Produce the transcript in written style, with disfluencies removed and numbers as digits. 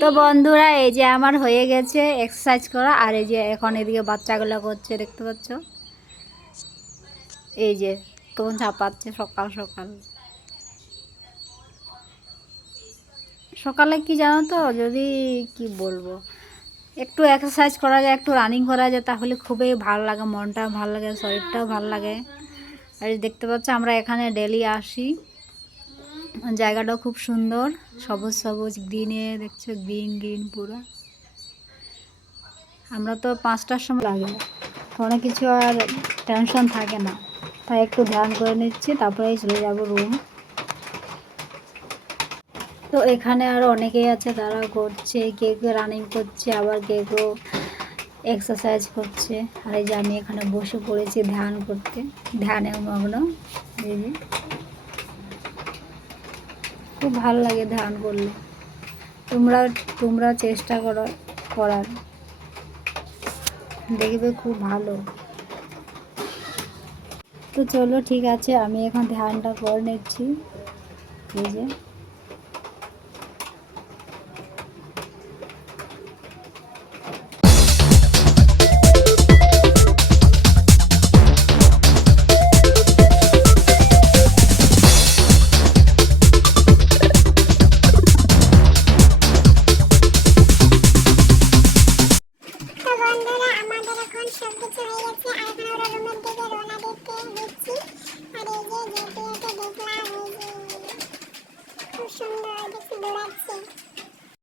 তো বন্ধুরা, এই যে আমার হয়ে গেছে এক্সারসাইজ করা। আর এই যে এখন এদিকে বাচ্চাগুলো করছে, দেখতে পাচ্ছ? এই যে কেমন ঝাঁপাচ্ছে সকাল সকাল। সকালে কি জানো তো, যদি কি বলবো, একটু এক্সারসাইজ করা যায়, একটু রানিং করা যায়, তাহলে খুবই ভালো লাগে, মনটাও ভালো লাগে, শরীরটাও ভালো লাগে। আর দেখতে পাচ্ছ আমরা এখানে ডেলি আসি, জায়গাটাও খুব সুন্দর, সবুজ সবুজ গ্রিনে, দেখছো গ্রিন গ্রিন পুরো। আমরা তো 5টার সময় লাগে, কোনো কিছু আর টেনশন থাকে না, তাই একটু ধ্যান করে নিচ্ছি, তারপরেই চলে যাব রুম। তো এখানে আরও অনেকেই আছে, তারা করছে, কেউ কেউ রানিং করছে, আবার কেউ কেউ এক্সারসাইজ করছে। আর এই যে আমি এখানে বসে পড়েছি ধ্যান করতে, ধ্যানে মগ্ন। এই যে খুব ভালো লাগে ধ্যান করলে। তোমরা চেষ্টা করো করার, দেখবে খুব ভালো। তো চলো ঠিক আছে, আমি এখন ধ্যানটা করে নিচ্ছি। এই যে সুন্দর দেখতে দৌড়াচ্ছে।